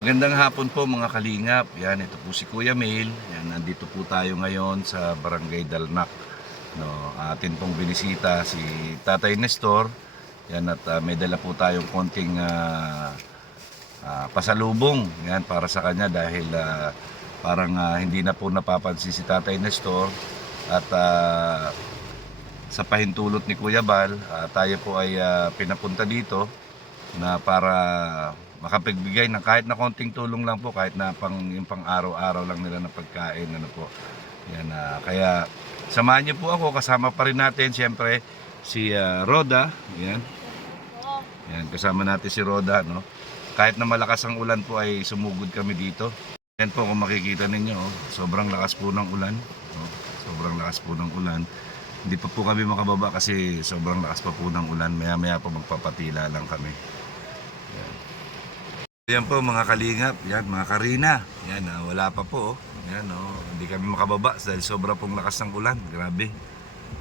Magandang hapon po mga kalingap. Yan, ito po si Kuya Mail. Yan, nandito po tayo ngayon sa Barangay Dalnak. No, atin pong binisita si Tatay Nestor. Yan, at may dala po tayong konting pasalubong. Yan, para sa kanya dahil parang hindi na po napapansin si Tatay Nestor. At sa pahintulot ni Kuya Bal, tayo po ay pinapunta dito na para makapagbigay ng kahit na konting tulong lang po, kahit na yung pang araw-araw lang nila na pagkain, ano po. Yan, kaya samahan niyo po ako, kasama pa rin natin siyempre si Roda. Yan. Yan, kasama natin si Roda, no. Kahit na malakas ang ulan po ay sumugod kami dito. Yan po, kung makikita ninyo, sobrang lakas po ng ulan, no? Sobrang lakas po ng ulan. Hindi pa po kami makababa kasi sobrang lakas pa po ng ulan. Maya-maya po magpapatila lang kami. Yan. Yan po mga kalingap, yan mga Karina. Yan, wala pa po. Yan, hindi kami makababa dahil sobra pong lakas ng ulan. Grabe.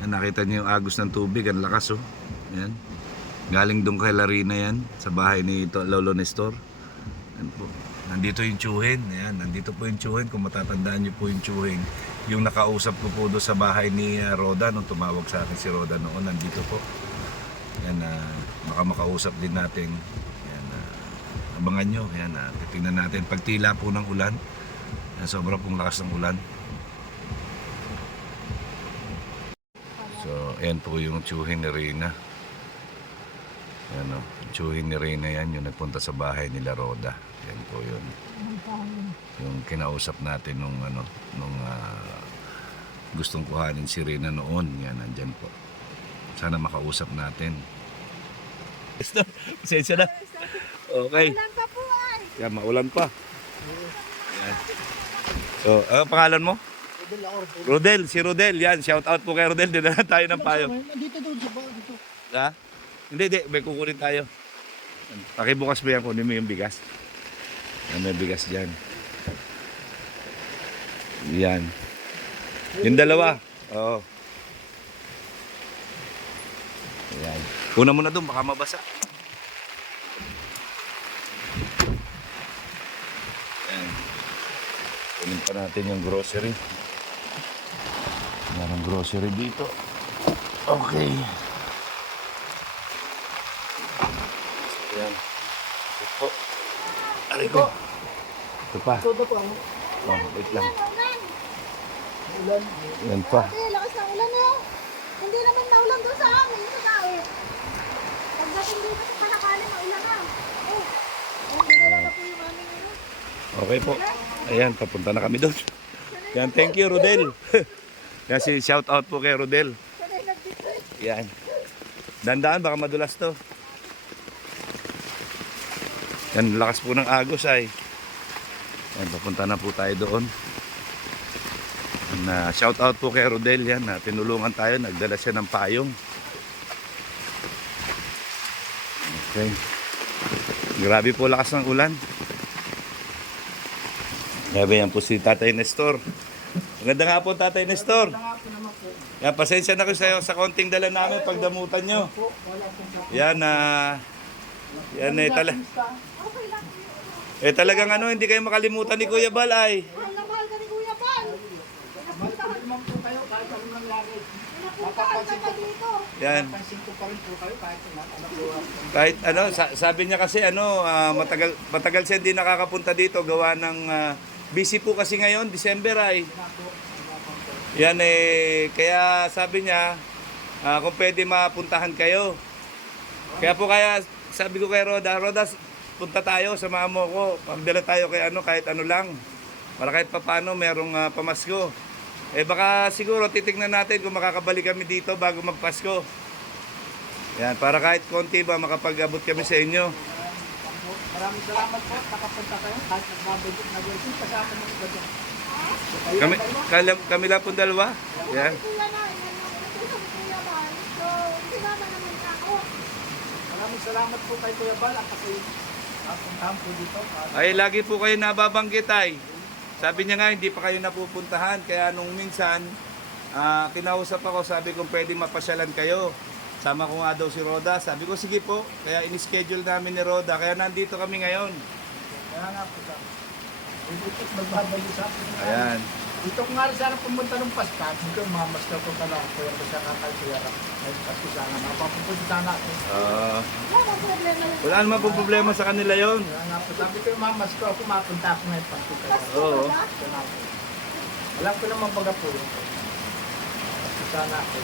Yan, nakita niyo yung agos ng tubig, ang lakas oh. Yan. Galing doon kay Larina yan, sa bahay ni Lolo Nestor. Yan po. Nandito yung tsuhin. Yan, nandito po yung tsuhin. Kung matatandaan niyo po yung tsuhin. Yung nakausap ko po doon sa bahay ni Roda nung tumawag sa akin si Roda noon, nandito po. Yan, makausap din natin. Abangan nyo, yan, titingnan natin pagtila po ng ulan. Yan, sobra pong lakas ng ulan. So ayan po yung tsuhin ni Rina. Yan o, tsuhin ni Rina yan, yung nagpunta sa bahay nila Roda. Yan po yun, yung kinausap natin nung gustong kuhanin si Rina noon. Yan, nandyan po. Sana makausap natin. Pasensya na. Okay. Ulan pa po ay. Yan, maulan pa. Yan. So, pangalan mo? Rodel ako. Rodel, si Rodel. Yan, shout out po kay Rodel. Dinala tayo ng payo. Dito doon sa bawah dito. Ha? Hindi, may kukunin tayo. Pakibukas mo yan, kunin mo yung bigas. Yan, may bigas dyan. Yan. Yung dalawa. Oo. Yan. Una mo na doon, baka mabasa. Kunin pa natin yung grocery. Merong grocery dito. Okay. Ayan. Ito po. Aray ko. Ito pa. Todo po ang Oh, wait lang. ulan. Yan pa. Ate, lakas ng ulan eh. Hindi naman maulan doon sa amin, sa tao. Pagdating dito sa Panakali, maulan na. Oh, dinala na po yung aming ano. Okay po. Ayan, papunta na kami doon. Yan, thank you, Rodel. Yan, shout out po kay Rodel. Sanay nagdito eh. Yan. Dandaan, baka madulas to. Yan, lakas po ng agos ay. Yan, papunta na po tayo doon. Shout out po kay Rodel yan. Tinulungan tayo, nagdala siya ng payong. Okay. Grabe po lakas ng ulan. Grabe yan po si Tatay Nestor. Maganda nga po Tatay Nestor. Yan, pasensya na ko sa konting dala namin pagdamutan nyo. Yan, yan Okay lang. talagang hindi kayo makalimutan ni Kuya Bal ay. Mahal na mahal ka ni Kuya Bal. Mahal naman po kayo kahit anong nangyari. Pinapuntahan ka pa dito. Yan. Pansin ko pa rin po kayo kahit anak ko. Kahit sabi niya kasi matagal siya hindi nakakapunta dito gawa ng busy po kasi ngayon, December ay. Yan kaya sabi niya kung pwede mapuntahan kayo. Kaya sabi ko kay Roda, punta tayo, samahan mo ko. Pagdala tayo kay kahit ano lang. Para kahit papaano merong pamasko. Baka siguro titignan natin kung makakabalik kami dito bago magpasko. Yan, para kahit konti ba makapag-abot kami sa inyo. Maraming salamat po. Nakapunta kayo kahit nag-visit kasama ng iba dyan. Kami lang po dalawa. Yan. Kuya na, nagpunta si Kuya Bal. So, sinama naman ako. Maraming salamat po kay Kuya Bal at kasi puntahan po dito. Ay, lagi po kayo nababanggit ay. Sabi niya nga, hindi pa kayo napupuntahan. Kaya nung minsan, kinausap ako, sabi kong pwede mapasyalan kayo. Sama ko nga daw si Roda. Sabi ko, sige po. Kaya in-schedule namin ni Roda. Kaya nandito kami ngayon. Kaya nga po sabi. Dito magbabalik sa akin. Ayan. Dito ko nga rin sana pumunta ng Paskat. Dito mamaska ko ka lang. Kuya ko siya kakay kuya ka. May Pasko sana. Mapapupunta sana ako. Wala bang problema yan. Wala naman po problema sa kanila yon. Kaya nga po sabi ko yung mamaska ako. Mapunta ako ngayon Pasko ka lang. Oo. Kaya nga po. Alam ko naman baga po yun. Pasko sana ako.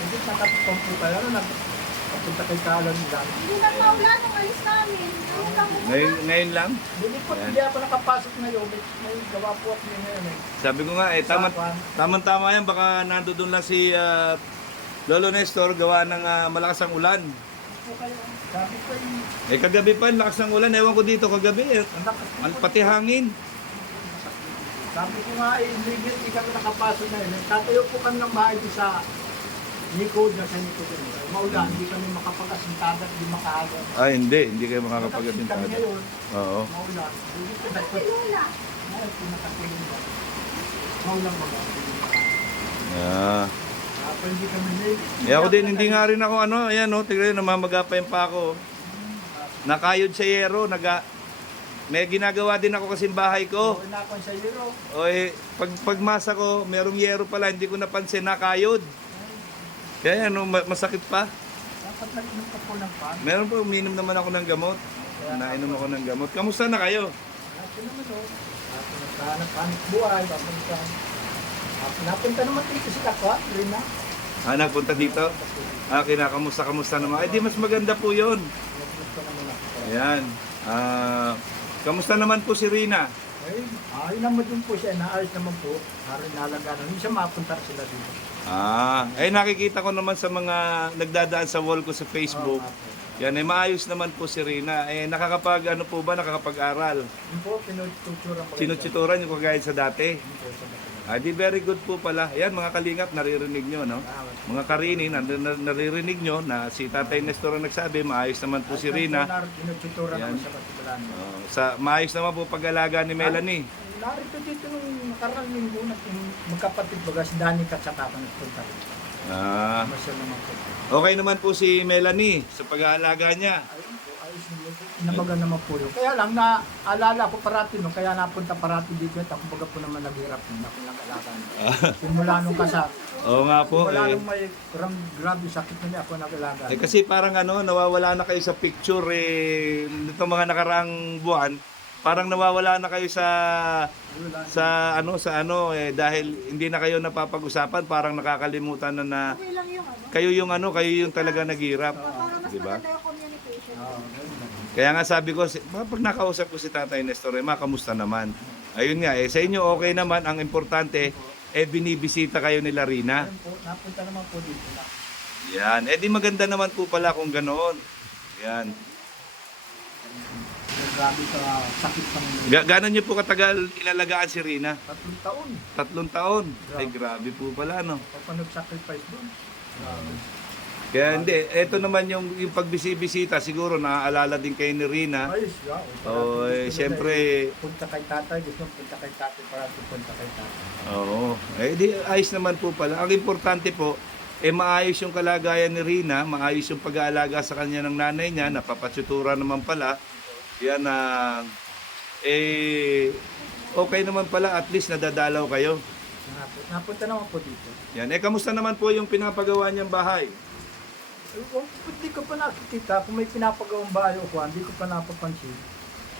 Hindi nakapumpo kayo. Ano napunta kay Kalan lang. Hindi na maulan nung alis namin. Ngayon lang umulan. Ngayon lang. Hindi po, Ayan. hindi ako nakapasok ngayon. May gawa po ako ngayon eh. Sabi ko nga, tama-tama yan. Baka nandoon lang si Lolo Nestor gawa ng malakas ang ulan. Po kayo. Sabi ko yung Kagabi pa, lakas ng ulan. Ewan ko dito, kagabi. Pati hangin. sabi ko nga hindi kami nakapasok na yun. Tatayo po kami ng bahay doon sa likod na sa likod. Maulan, hindi kami makapag-asintada, hindi makahagan. Hindi kayo Kami makakapag-atintado. ngayon, Oo. maulan. Hindi ko Ano si Lola? pinakatulong ba? Maulan ba ba? Ah. Tapos hindi kami Ako din, hindi nga rin ako ayan tignan namamagapay pa ako. Nakayod sa yero, may ginagawa din ako kasing bahay ko. Oo, na ako sa Euro. Pagmasa ko, merong yero pala, hindi ko napansin, nakayod. Kaya masakit pa. Dapat nag-inom ka po ng pan. Meron po, uminom naman ako ng gamot. Nainom ako ng gamot. Kamusta na kayo? Ako naman o. Ako nagkahanap buhay, papunta. Napunta naman dito sila ko, Rina. Nagpunta dito? Kinakamusta naman. Di mas maganda po yun. Napunta naman ako. Ayan. Kamusta naman po si Rina? Ayun naman din po siya, naayos naman po. Haring nalaga na. Hindi siya mapunta sila dito. Nakikita ko naman sa mga nagdadaan sa wall ko sa Facebook. Yan, maayos naman po si Rina. Nakakapag-aral? Yun po, pinututuran ko. Sinututuran yung kagaya sa dati. Yun po, sa dati. Di very good po pala. Ayan, mga kalingap, naririnig nyo, no? Mga karini, naririnig nyo na si Tatay Nestor ang nagsabi, maayos naman po si Rina. Pinututuran Yan. ko sa Katibalan. Maayos naman po pag-alaga ni Melanie. Narito dito nung nakarang linggo na magkapatid baga si Danica at saka ako nagpunta rin. Masya naman po. Okay naman po si Melanie sa pag-aalaga niya. Ayun po, ayos naman po. Inabaga naman po yun. Kaya lang naalala ko parati no, kaya napunta parati dito at ako baga po naman naghirap yun. Ako nag-alaga. Simula nung kasal. Oo nga po. Simula nung may grabe sakit na niya ako nag-alaga. Kasi parang nawawala na kayo sa picture nito mga nakaraang buwan. Parang nawawala na kayo dahil hindi na kayo napapag-usapan, parang nakakalimutan na Okay lang yung kayo yung talaga naghirap. Para mas Diba? maganda yung communication. Kaya nga sabi ko, pag nakausap ko si Tatay Nestor, kamusta naman? Ayun nga, sa inyo okay naman, ang importante, binibisita kayo nila Rina. Ayun po, napunta naman po dito na. Yan, di maganda naman po pala kung ganoon. Yan. Grabe sa sakit ng Gano'n niyo po katagal inalagaan si Rina? 3 taon. 3 taon. Ay, grabe po pala, no? Paano sacrifice doon? Grabe. Kaya hindi, eto naman yung pagbisibisita, siguro naaalala din kayo ni Rina. Ayos, Siyempre, punta kay tatay, gusto mong punta kay tatay para punta kay tatay. oo. Di ayos naman po pala. Ang importante po, maayos yung kalagayan ni Rina, maayos yung pag-aalaga sa kanya ng nanay niya, napapatsutura naman pala. Yan okay naman pala, at least nadadalaw kayo. Napunta naman po dito. Yan, kamusta naman po yung pinapagawa niyang bahay? Hindi ko pa nakikita. Kung may pinapagawang bahay ko, hindi ko pa napapansin.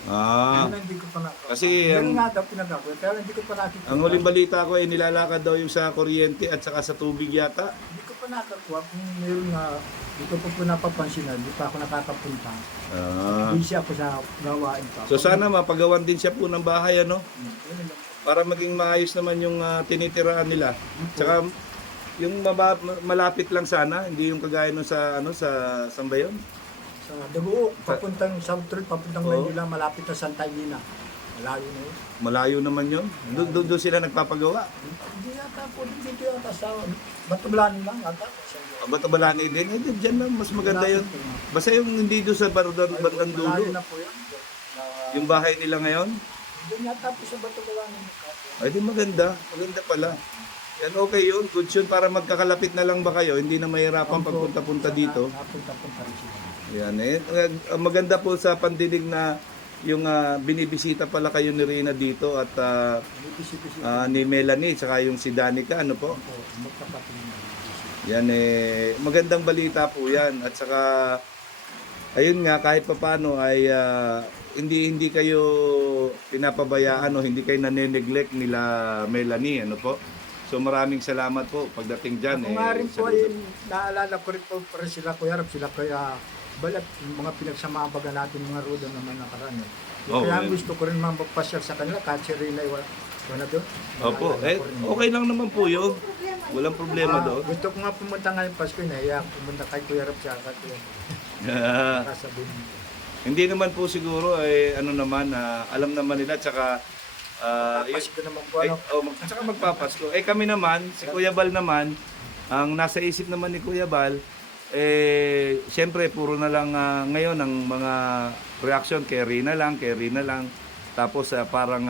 Hindi ko pa nakikita. Kasi Meron nga daw pinagagawa, pero hindi ko pa nakikita. ang huling balita ko nilalakad daw yung sa kuryente at saka sa tubig yata. Hindi ko pa nakakuha. Kung meron nga, hindi ko pa po napapansin na, hindi pa ako nakakapunta. Busy ako sa gawain pa. So sana mapagawan din siya po ng bahay, ano? Yun lang. Para maging maayos naman yung tinitiraan nila. Tsaka yung malapit lang sana, hindi yung kagaya nung sa saan ba yun? Sa Daguok, papuntang South Road, papuntang Manila, malapit na Santa Elena. Malayo na yun. Malayo naman yun. Doon sila nagpapagawa. Hindi yata po, dito yata sa Batublani lang yata. Batabalani din. Diyan lang, mas maganda yun. Basta yung hindi doon sa bandang dulo. Malayo na po yan. Yung bahay nila ngayon. Doon yata po sa Batublani. Ay di maganda. Maganda pala. Yan okay yun. Good yun para magkakalapit na lang ba kayo. Hindi na mahirapan pagpunta-punta dito. Napunta-punta rin sila. Yan maganda po sa pandinig na yung binibisita pala kayo ni Rina dito at Bisi-bisi ni Melanie, saka yung si Danica, ano po? po, magkapatid na. Yan magandang balita po yan. At saka, ayun nga, kahit papano ay hindi kayo pinapabayaan o hindi kayo nane-neglect nila Melanie, ano po? So maraming salamat po pagdating dyan. Ako nga rin po saludo. ay naalala ko rin po para sila Kuya Rab, sila Kuya Balat, yung mga pinagsamahan baga natin mga rodo naman nakaraan. Oo, Kaya eh. gusto ko rin magpasyal sa kanila, kahit si Rina ay wala doon. Opo, Naalala ko rin. okay lang naman po yun. Problema. Walang problema doon. Gusto ko nga pumunta ngayong Pasko, nahiya ako pumunta kay Kuya Rab sa Kuya. Kasabihin. Hindi naman po siguro ano naman alam naman nila tsaka Pasko naman po, ano? tsaka magpapasko. Kami naman, si Kuya Bal naman, ang nasa isip naman ni Kuya Bal, siyempre puro na lang ngayon ang mga reaction kay Rina lang. Tapos parang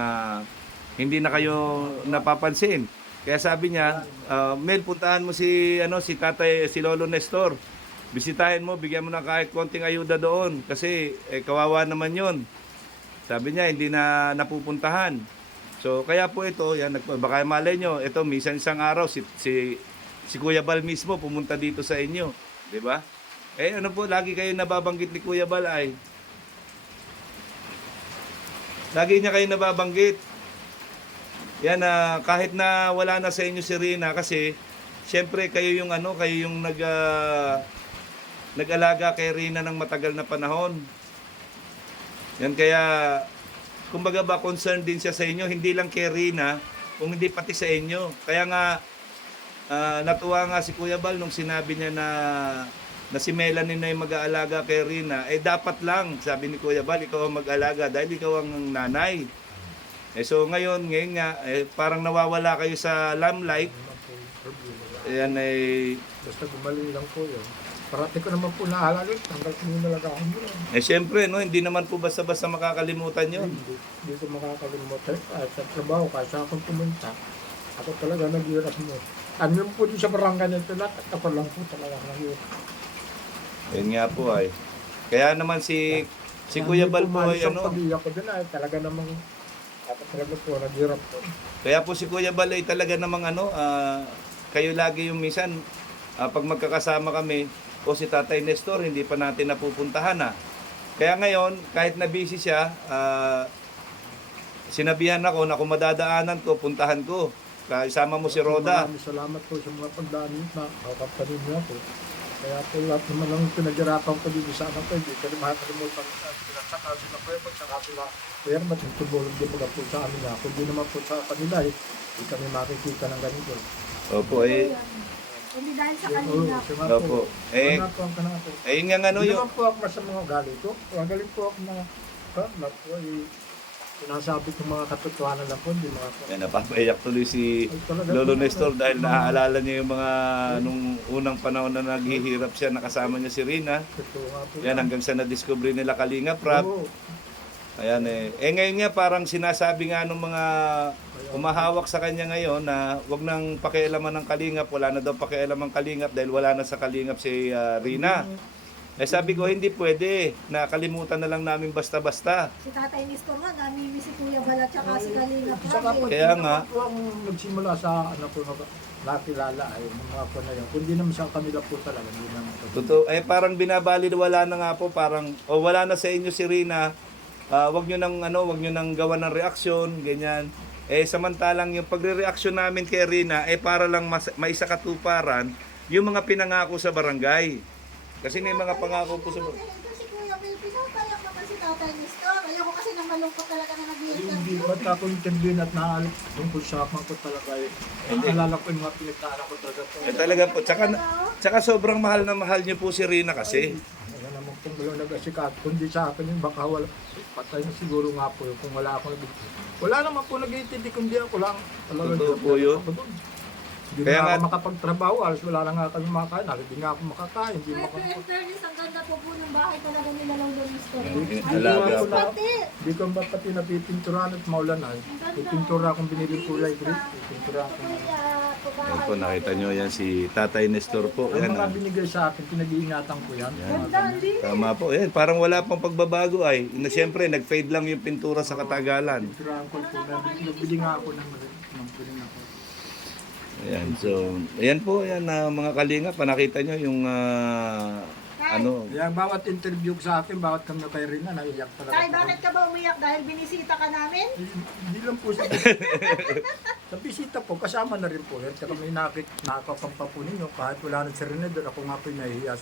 hindi na kayo napapansin. Kaya sabi niya, Mel, puntahan mo si Tatay, si Lolo Nestor. Bisitahin mo, bigyan mo na kahit konting ayuda doon kasi kawawa naman 'yon. Sabi niya hindi na napupuntahan. So kaya po ito, yan baka malay nyo, ito minsan isang araw si Kuya Bal mismo pumunta dito sa inyo, 'di ba? Ano po, lagi kayo nababanggit ni Kuya Bal ay. Lagi niya kayo nababanggit. Yan kahit na wala na sa inyo si Rina kasi siyempre kayo yung nag-alaga kay Rina ng matagal na panahon. Yan kaya kumbaga ba concerned din siya sa inyo, hindi lang kay Rina, kung hindi pati sa inyo. Kaya nga natuwa nga si Kuya Bal nung sinabi niya na si Melanie na yung mag-aalaga kay Rina. Dapat lang, sabi ni Kuya Bal, ikaw ang mag-alaga dahil ikaw ang nanay. So ngayon nga, parang nawawala kayo sa limelight. Ayan Basta gumaling lang po yun. Parati ko naman po naalala, hanggang nalaga ako doon. Siyempre, no, hindi naman po basta-basta makakalimutan yun. Hindi ko makakalimutan. Kahit sa trabaho, kahit sa akong pumunta, ako talaga nag-iras mo. Ano po din sa barangay nito lahat, at ako lang po talaga nag-iras. Yun nga po ay. Kaya naman si Kuya Bal po ay Pag-iyak ko din ay talaga namang, ako talaga po nag-iras po. Kaya po si Kuya Bal ay talaga namang kayo lagi yung minsan pag magkakasama kami o si Tatay Nestor hindi pa natin napupuntahan Kaya ngayon kahit na busy siya, sinabihan ako na kung madadaanan ko, puntahan ko. Isama mo si Roda. Maraming salamat po sa mga pagdaan na kapanin niyo po. Kaya po lahat naman ang pinaghirapan ko dito sa anak ko, hindi ko rin makakalimutan saka sila po yung pagsaka sila. Kaya naman yung tumulong din mga po sa amin na. Kung di naman po sa kanila, hindi kami makikita ng ganito. Opo, Hindi dahil sa kanila. Opo. Wala po ang kanang po. Yun nga Hindi naman po ako sa mga galit ko. Magaling po ako na lahat po ay sinasabi ko mga katotohanan lang po. Hindi mga po. Napapaiyak tuloy si Lolo Nestor dahil naaalala niya yung mga nung unang panahon na naghihirap siya, nakasama niya si Rina. Totoo nga po. Yan hanggang sa na-discover nila Kalinga Prab. Oo. Ayan ngayon nga parang sinasabi nga ng mga umahawak sa kanya ngayon na wag nang pakialaman ng Kalingap, wala na daw pakialaman ng Kalingap dahil wala na sa Kalingap si Rina. Sabi ko hindi pwede, nakalimutan na lang namin basta-basta. Si Tatay Nestor nga, namimiss si Kuya Bala tsaka si Kalina Saka po, Prab. Kaya hindi nga. naman po ang nagsimula sa po nakilala ay mga po na yun. Kundi naman sa kanila po talaga. Hindi naman po. Totoo, parang binabaliwala na nga po, parang wala na sa inyo si Rina. Wag niyo nang gawa ng reaksyon, ganyan. Samantalang yung pagre-reaksyon namin kay Rina para lang maisakatuparan yung mga pinangako sa barangay. Kasi may mga pangako po sa barangay. Ito si Kuya Bel, pinapayak naman si Tatay Nestor. Ayoko kasi nang malungkot talaga na Hindi nag-i-interview. ba't ako interview at naalala tungkol sa akin ko talaga eh. Naalala ko yung mga pinagdaanan ko talaga po. Talaga po, tsaka sobrang mahal na mahal niyo po si Rina kasi. Wala naman pong walang nag-asikat. Kundi sa akin yung baka wala. Patay na siguro nga po yun kung wala akong wala naman po nag-iintindi kundi ako lang. Totoo po yun. Hindi Kaya na nga- ako makapagtrabaho. Alas wala na nga kami makakain. Hindi nga ako makakain. Hindi Pero makakain. in fairness, ang ganda po po ng bahay talaga nila Lolo Nestor. Alaga Ayos po. pati. Hindi ko ba pati napipinturan at maulan ay. Pipintura akong binili kulay green. Pipintura akong Kaya Yan po, nakita nyo yan si Tatay Nestor po. Ang Yan, mga binigay sa akin, pinag-iingatan ko yan. Ganda, hindi. tama po. Yan, parang wala pang pagbabago ay. Siyempre, nag-fade lang yung pintura sa katagalan. Tirahan ko po, nagbili nga ako ng bili nga ako. Ayan, so, ayan po, ayan mga kalinga, panakita nyo yung ano. Kaya bawat interview ko sa akin, bawat kami kay Rina, naiyak talaga. Tay, bakit ka ba umiyak? Dahil binisita ka namin? Hindi lang po sa sa bisita po, kasama na rin po yan. Kaya may nakakakampa po ninyo, kahit wala na si Rina doon, ako nga po nahihiya.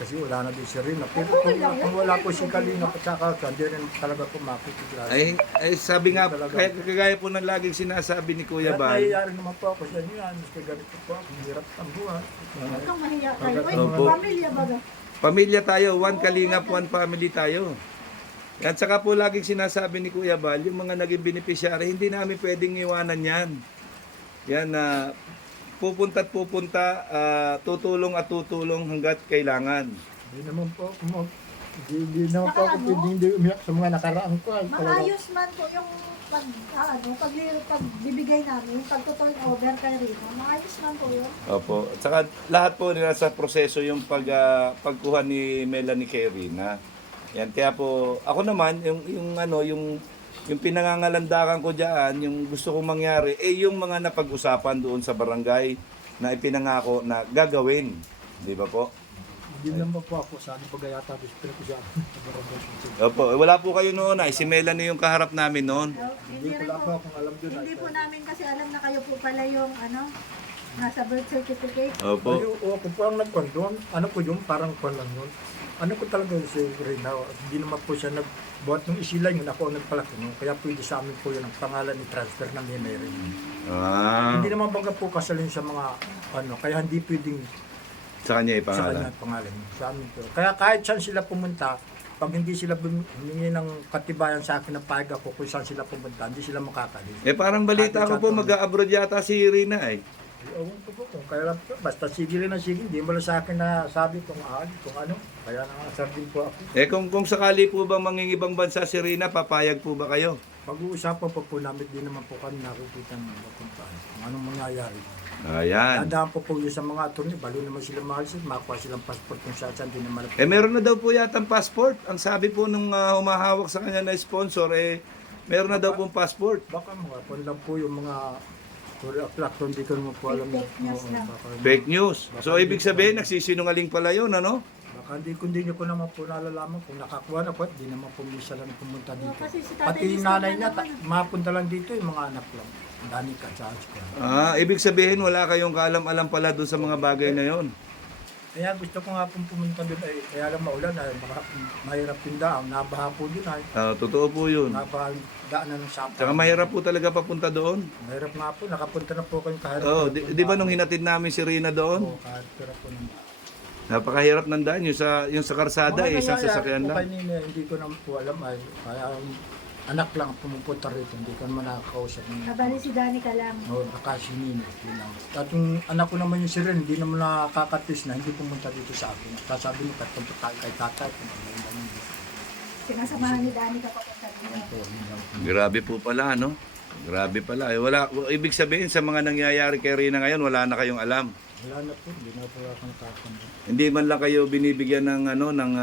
Kasi wala na din si Rina. Pero kung wala po si Kalinga at saka hindi rin talaga po makikiglas. Ay, sabi nga, kagaya po ng laging sinasabi ni Kuya Kaya Bal. nahihiyari naman po ako sa inyo yan. Mas ganito po ako, hirap ang buhay. Huwag kang mahiya tayo. Uy, Opo. pamilya ba? Pamilya tayo, one kalingap, one family tayo. At saka po laging sinasabi ni Kuya Bal, yung mga naging beneficiary, hindi namin pwedeng iwanan yan. Yan na pupunta at pupunta, tutulong at tutulong hanggat kailangan. Hindi naman po ako hindi naman po ako pwede hindi umiyak sa mga nakaraan ko. Ay, talaga. Maayos man po yung pagbibigay namin, yung pagtuturn over kay Rina. Maayos man po yun. Opo. At saka lahat po nasa proseso yung pagkuha ni Melanie kay Rina. Yan, kaya po, ako naman, yung pinangangalandakan ko diyan, yung gusto kong mangyari, yung mga napag-usapan doon sa barangay na ipinangako na gagawin. Di ba po? Hindi naman po ako sa pagayata, pero ko siya sa barangay. Opo, wala po kayo noon ay si Melanie yung kaharap namin noon. Hindi ko lang po akong alam yun. Hindi po namin kasi alam na kayo po pala yung nasa birth certificate. Opo. Ako po ang nagkondon. Ano po yun? Parang kwan lang yun. Ano ko talaga yun si Rina. Hindi naman po siya nagbuhat ng isilan yun. Ako ang nagpalaki yun. Kaya pwede sa amin po yun ang pangalan ni transfer ng Mary. Ah, Hindi naman bangga po kasalin sa mga kaya hindi pwedeng sa kanya sa ipangalan. kanya pangalan. Sa amin po. Kaya kahit saan sila pumunta, pag hindi sila humingi ng katibayan sa akin na payag ako kung saan sila pumunta, hindi sila makakalis. Parang balita ko po mag-abroad yata si Rina ay. Ewan ko po kung kaya lang po. Basta sige na sige. Hindi mo lang sa akin na sabi kung ano. Kaya nakasar din po ako. Kung sakali po bang mangingibang bansa si Rina, papayag po ba kayo? Pag-uusapan po namin, di naman po kami nakikita ng mapuntahan. Kung anong mangyayari. Ayan. Dadaan po yun sa mga attorney. Balo naman sila mahal sila. Makakuha silang passport kung saan di naman. Meron na daw po yatang passport. Ang sabi po nung humahawak sa kanya na sponsor, meron na daw pong passport. Baka mga kung lang po yung mga akto, hindi ko naman po alam. Fake news lang. Fake news. So, ibig sabihin, nagsisinungaling pala yun, ano? Baka hindi ko naman po nalalaman kung nakakuha na po. Di naman po minsan lang pumunta dito. Kasi si Pati Tatay yung Listo nanay na niya, mapunta lang dito yung mga anak lang. Dani ka sa ko. Ibig sabihin, wala kayong kaalam-alam pala doon sa mga bagay na yon. Kaya gusto ko nga pong pumunta doon ay kaya lang maulan ay mahirap yung daan. Nabaha po din ay. Totoo po yun. Nabaha daanan ng sapa. Tsaka mahirap po talaga papunta doon. Mahirap nga po. Nakapunta na po kayong kahit. Di ba nung hinatid namin si Rina doon? Oo, kahit pera po ng daan. Napakahirap ng daan. Yung sa karsada, isang sasakyan po lang. kanina, hindi ko naman po alam ay. Kaya anak lang pumupunta rito. Hindi ko naman nakakausap. Kabali si Dani ka lang. Oo, nakasinino. At yung anak ko naman yung si Ren, hindi naman nakakatis na hindi pumunta dito sa akin. Sasabi mo, punta tayo kay tatay. Sinasamahan ni Dani ka papunta dito. Grabe po pala, no? Grabe pala. Ibig sabihin, sa mga nangyayari kay Rina ngayon, wala na kayong alam. Wala na po, hindi na po ako nakakanda. Hindi man lang kayo binibigyan ng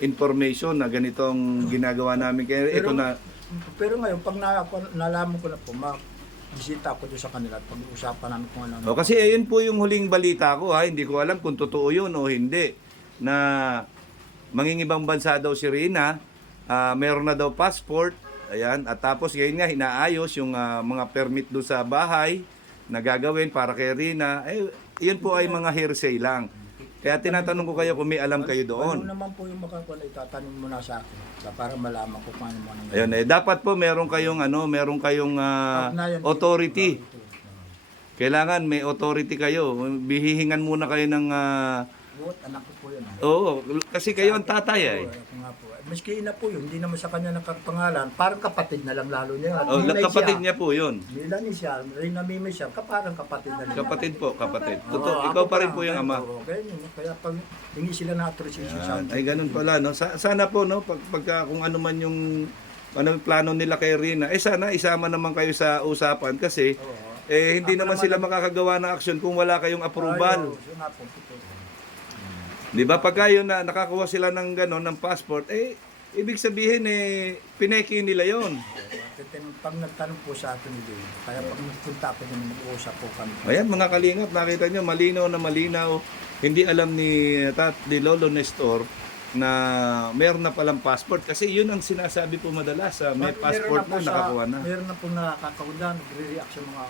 information na ganitong ginagawa namin kay ito na. Pero ngayon, pag nalaman ko na po, bisita ako doon sa kanila at pag-uusapan namin kung ano. Kasi ayun po yung huling balita ko, hindi ko alam kung totoo yun o hindi, na mangingibang bansa daw si Rina, meron na daw passport, ayan, at tapos ngayon nga hinaayos yung mga permit doon sa bahay na gagawin para kay Rina. Yun po ay mga hearsay lang. Kaya tinatanong ko kayo kung may alam kayo doon. Ano naman po yung makakuha na itatanong mo na sa akin para malaman ko paano mo nang. Ayun, dapat po meron kayong authority. Kailangan may authority kayo. Bihihingan muna kayo ng Anak ko po yun. Oo, kasi kayo ang tatay Oo, ako nga po. Maski ina po yun, hindi naman sa kanya nakapangalan. Parang kapatid na lang lalo niya. kapatid niya po yun. Melanie siya, Rina Mimi siya, parang kapatid na rin. Kapatid po, kapatid. Oo, Totoo, ako ikaw pa rin pa, po yung ama. oo, ganyan. Kaya pag hingi sila na authorization sa akin. Ay, ganun pala, no? Sana po, no? Pagka kung ano man yung plano nila kay Rina, sana isama naman kayo sa usapan kasi hindi Ako naman naman sila makakagawa ng aksyon kung wala kayong approval. Ayaw, yun nga po, totoo. Di ba pagka yun na nakakuha sila ng gano'n, ng passport, ibig sabihin pineki nila yon. Pag nagtanong po sa atin nila, kaya pag nagpunta ako din, mag-uusap po kami. Ayan mga kalingap, nakita nyo, malinaw na malinaw. Hindi alam ni Lolo Nestor na meron na palang passport. Kasi yun ang sinasabi po madalas, may passport na, nakakuha na. Meron na po nakakauda, nagre-react sa mga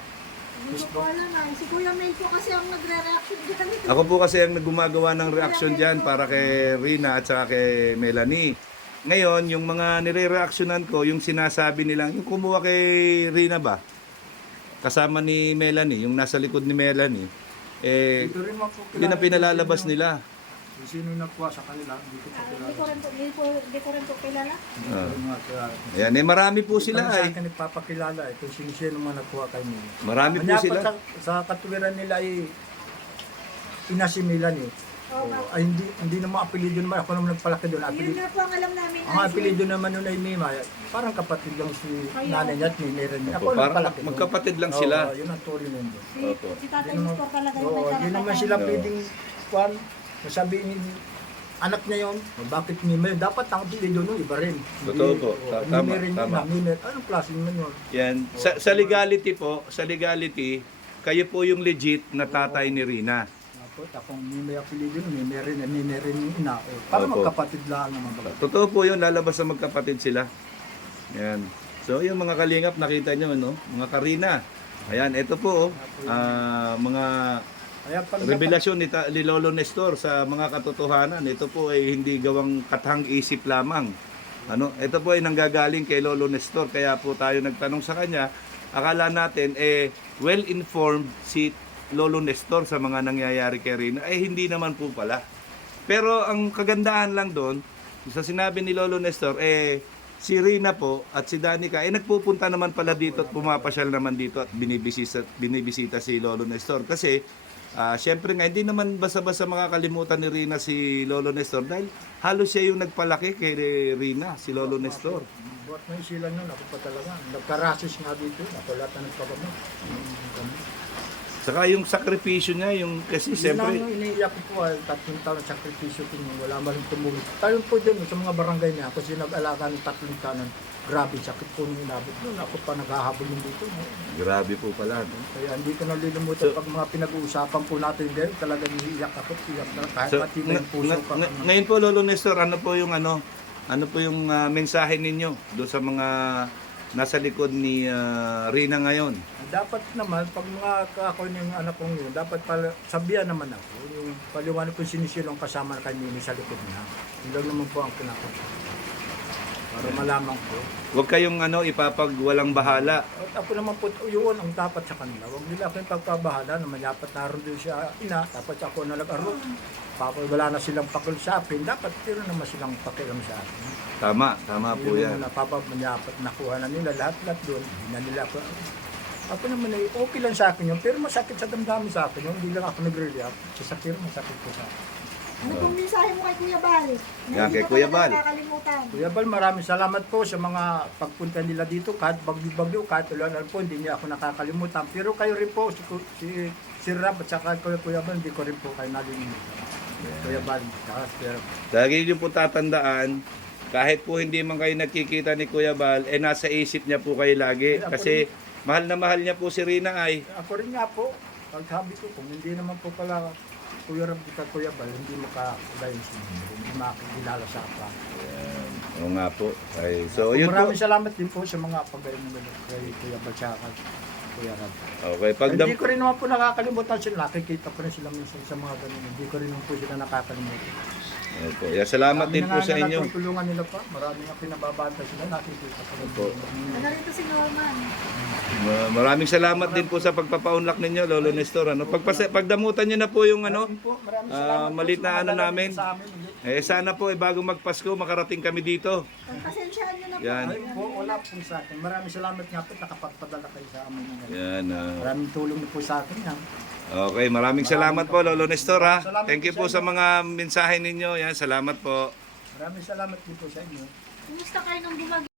Hindi ko po alam Si Kuya Mel po kasi ang nagre-reaction dyan. Ako po kasi ang gumagawa ng reaction dyan para kay Rina at saka kay Melanie. Ngayon, yung mga nire-reactionan ko, yung sinasabi nilang, yung kumuha kay Rina ba? Kasama ni Melanie, yung nasa likod ni Melanie. Dito rin mga po Hindi na pinalalabas nila. Kung sino yung nagkuha sa kanila, hindi ko po kilala. Hindi ko rin po kilala. Ayan, marami po sila Sa ay. akin nagpapakilala kung sino mga nagkuha kay Mila. Marami po sila. Sa katuwiran nila ay inasimilan Oo nga. Ay hindi naman apelido naman. Ako naman nagpalaki doon. Yun Apelido. nga po ang alam namin. Ang apelido naman nun ay Mima. Parang kapatid lang si nanay niya at ni rin. Ako Opo, parang nagpalaki doon. magkapatid lang sila. Oo, yun ang tuloy nun doon. Opo. Si Tatay Nestor talaga yung Oo, hindi naman sila Oo. pwedeng kwan. Sabihin ni anak niya yun, bakit Mima yun? Dapat ang apelido nun, iba rin. Totoo po. Tama, Mima rin yun. tama. Mima. Anong klase naman yun? Yan. Sa legality po, kayo po yung legit na tatay ni Rina. Akong may apelido nun, may rin yung ina. Para Opo. magkapatid lang naman baga. Totoo po yun, lalabas na magkapatid sila. Yan. So, yung mga kalingap, nakita nyo, no? Mga Karina. Ayan, ito po, mga Kaya pag revelasyon ni Lolo Nestor sa mga katotohanan. Ito po ay hindi gawang katang isip lamang. Ito po ay nanggagaling kay Lolo Nestor. Kaya po tayo nagtanong sa kanya. Akala natin, well-informed si Lolo Nestor sa mga nangyayari kay Rina. Hindi naman po pala. Pero ang kagandahan lang doon, sa sinabi ni Lolo Nestor, si Rina po at si Danica, nagpupunta naman pala dito at pumapasyal naman dito at binibisita si Lolo Nestor. Kasi, syempre nga, hindi naman basta-basta makakalimutan ni Rina si Lolo Nestor dahil halos siya yung nagpalaki kay Rina, si Lolo Nestor. buhat may sila nun, ako pa talaga. Nagkarasis nga dito, ako lahat na nagpapamit. Saka yung sakripisyo niya, kasi siyempre, Yun ang iniiyak ko po, 3 taon na sakripisyo ko niya, wala maling tumulong. Tayo po din sa mga barangay niya, kasi nag-alaga ng 3 taon, grabe, sakit po nung inabot. Noon ako pa naghahabol yung dito. No? grabe po pala. No? Kaya hindi ko nalilimutan pag mga pinag-uusapan po natin din, talagang iiyak ako, iyak na kahit So, pati na yung puso pa. ngayon po, Lolo Nestor, ano po yung mensahe ninyo doon sa mga nasa likod ni Rina ngayon? Dapat naman, pag mga ako yung anak kong yun, dapat pala, sabihan naman ako, yung paliwanag kung sinisilong kasama na kay Mimi sa likod niya. Yun lang naman po ang pinakasya. Para malaman ko. Huwag kayong ipapagwalang bahala. At ako naman po, yun ang dapat sa kanila. Huwag nila ako yung pagpabahala naman. Dapat naroon din siya ina, dapat ako na nag-aro. Wala na silang pakil sa akin, dapat pero naman silang pakiram sa akin. Tama po yan. Yun naman dapat nakuha na nila lahat doon. Hindi na nila ako. Ako naman ay okay lang sa akin yun, pero masakit sa damdamin sa akin yun. Hindi lang ako nag-react. Sa sakit, masakit ko sa akin. Ano pong mensahe mo kay Kuya Bal? Yan, kay Kuya Bal. Nakakalimutan. Kuya Bal, maraming salamat po sa mga pagpunta nila dito. Kahit bagyo-bagyo, kahit ulan po, hindi niya ako nakakalimutan. Pero kayo rin po, si Rab at saka Kuya Bal, hindi ko rin po kayo nalilimutan. Kuya Bal, Lagi niyo po tatandaan, kahit po hindi man kayo nakikita ni Kuya Bal, nasa isip niya po kayo lagi. Kasi mahal na mahal niya po si Rina ay. Ako rin nga po, pagsabi ko, kung hindi naman po pala Kuya Rab at Kuya Bal, hindi makakagayon sa mundo, hindi makakilala sa apa. Oo nga po. So, yun po. Maraming salamat din po sa mga pagayon nila kay Kuya Bal at Kuya Rab. Okay, Hindi ko rin naman po nakakalimutan sila. Nakikita ko rin sila minsan sa mga ganun. Hindi ko rin naman po sila nakakalimutan. Opo. Salamat din po sa inyo. Tulungan nila pa. Marami nga pinababanta sila. Nakikita ko rin. Opo. Ano rito si Norman? Maraming salamat din po sa pagpapaunlak ninyo, Lolo Nestor. Pagdamutan niyo na po yung Maraming salamat po malit sa na mga dala namin. sa amin ulit. Sana po bago magpasko makarating kami dito. Pagpasensyaan nyo na po. Yan. Ayun po, wala po sa akin. Maraming salamat nga po nakapagpadala kayo sa amin. Yan. Maraming tulong na po sa akin yan. Okay, maraming salamat po, Lolo Nestor, ha. Salamat Thank you po po sa sa mga mensahe ninyo. Yan, salamat po. Maraming salamat din po sa inyo. Kumusta kayo nung bumagyo?